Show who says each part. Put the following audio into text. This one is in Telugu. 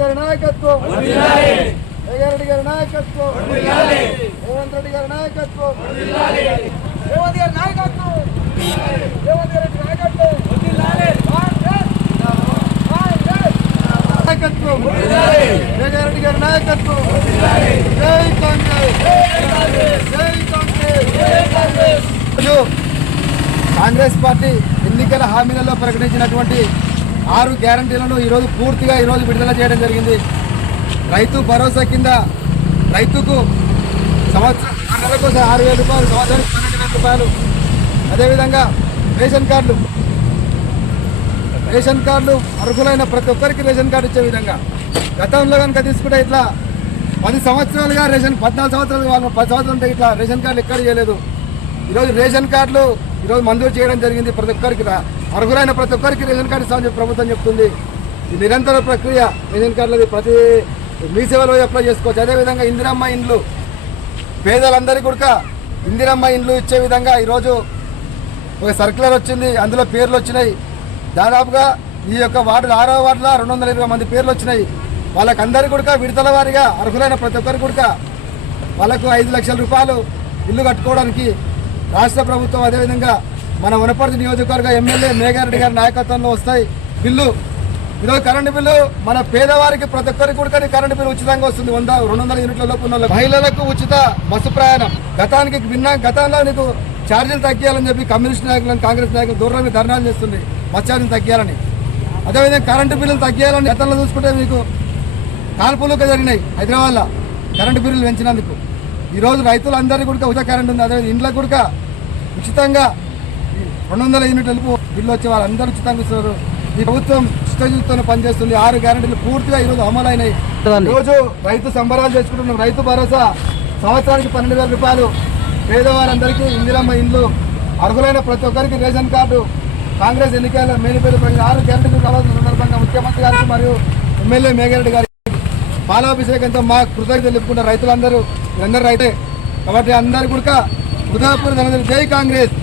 Speaker 1: గారి నాయకత్వం. జగారెడ్డి గారి నాయకత్వం. రేవంత్ రెడ్డి గారి నాయకత్వం. రేవంత్ గారి నాయకత్వం. రేవంత్ రెడ్డి నాయకత్వం. కాంగ్రెస్ పార్టీ ఎన్నికల హామీలలో ప్రకటించినటువంటి ఆరు గ్యారంటీలను ఈరోజు పూర్తిగా ఈరోజు విడుదల చేయడం జరిగింది. రైతు భరోసా కింద రైతుకు సంవత్సరం నెలకు ఆరు వేల రూపాయలు సంవత్సరానికి పన్నెండు వేల రూపాయలు. అదేవిధంగా రేషన్ కార్డులు. రేషన్ కార్డులు అర్హులైన ప్రతి ఒక్కరికి రేషన్ కార్డు ఇచ్చే విధంగా. గతంలో కనుక తీసుకుంటే ఇట్లా పది సంవత్సరాలుగా రేషన్ పద్నాలుగు సంవత్సరాలు వాళ్ళు పది సంవత్సరాలు ఉంటే ఇట్లా రేషన్ కార్డులు ఎక్కడ చేయలేదు ఈరోజు రేషన్ కార్డులు ఈరోజు మంజూరు చేయడం జరిగింది ప్రతి ఒక్కరికి రా- అర్హులైన ప్రతి ఒక్కరికి రేషన్ కార్డు ఇస్తామని చెప్పి ప్రభుత్వం చెప్తుంది. ఇది నిరంతర ప్రక్రియ రేషన్ కార్డులది ప్రతి మీ సేవలో అప్లై చేసుకోవచ్చు. అదేవిధంగా ఇందిరమ్మ ఇండ్లు. పేదలందరికీ కూడా ఇందిరమ్మ ఇండ్లు ఇచ్చే విధంగా ఈరోజు ఒక సర్క్యులర్ వచ్చింది. అందులో పేర్లు వచ్చినాయి. దాదాపుగా ఈ యొక్క వార్డు ఆరో వార్డులో రెండు వందల ఇరవై మంది పేర్లు వచ్చినాయి. వాళ్ళకందరికీ కూడా విడతల వారిగా అర్హులైన ప్రతి ఒక్కరికి కూడా వాళ్ళకు ఐదు లక్షల రూపాయలు ఇల్లు కట్టుకోవడానికి రాష్ట్ర ప్రభుత్వం అదేవిధంగా మన వనపర్తి నియోజకవర్గ ఎమ్మెల్యే మేఘారెడ్డి గారి నాయకత్వంలో వస్తాయి బిల్లు. ఈరోజు కరెంటు బిల్లు మన పేదవారికి ప్రతి ఒక్కరికి కూడా కరెంటు బిల్లు ఉచితంగా వస్తుంది. వంద రెండు వందల యూనిట్ల లోపు ఉన్న మహిళలకు ఉచిత బస్సు ప్రయాణం. గతానికి భిన్న గతంలో నీకు ఛార్జీలు తగ్గియాలని చెప్పి కమ్యూనిస్ట్ నాయకులను కాంగ్రెస్ నాయకులు దూరం ధర్నాలు చేస్తుంది బస్ ఛార్జీలు తగ్గియాలని. అదేవిధంగా కరెంటు బిల్లులు తగ్గియాలని గతంలో చూసుకుంటే మీకు కాల్పులు జరిగినాయి హైదరాబాద్లో కరెంటు బిల్లులు పెంచినందుకు. ఈరోజు రైతులందరికీ కూడా ఉచిత కరెంటు ఉంది. అదే ఇండ్లకు కూడా ఉచితంగా రెండు వందల యూనిట్లకు బిల్లు వచ్చే వాళ్ళందరూ ఉచితంగా ఇస్తున్నారు. ఈ ప్రభుత్వం ఇష్టజీవితంతో పనిచేస్తుంది. ఆరు గ్యారెంటీలు పూర్తిగా ఈరోజు అమలైనాయి. రోజు రైతు సంబరాలు చేసుకుంటున్నాం. రైతు భరోసా. సంవత్సరానికి పన్నెండు వేల రూపాయలు. పేదవారందరికీ ఇందిరమ్మ ఇండ్లు. అర్హులైన ప్రతి ఒక్కరికి రేషన్ కార్డు. కాంగ్రెస్ ఎన్నికల మేనిపేరు ప్రకటన ఆరు గ్యారెంటీలు కావాల్సిన సందర్భంగా ముఖ్యమంత్రి గారికి మరియు ఎమ్మెల్యే మేఘారెడ్డి గారికి పాలాభిషేకంతో మా కృతజ్ఞతలు తెలుపుకున్న రైతులందరూ. వీరందరూ రైతే. కాబట్టి అందరు కూడా హృదయపూర్వక జై కాంగ్రెస్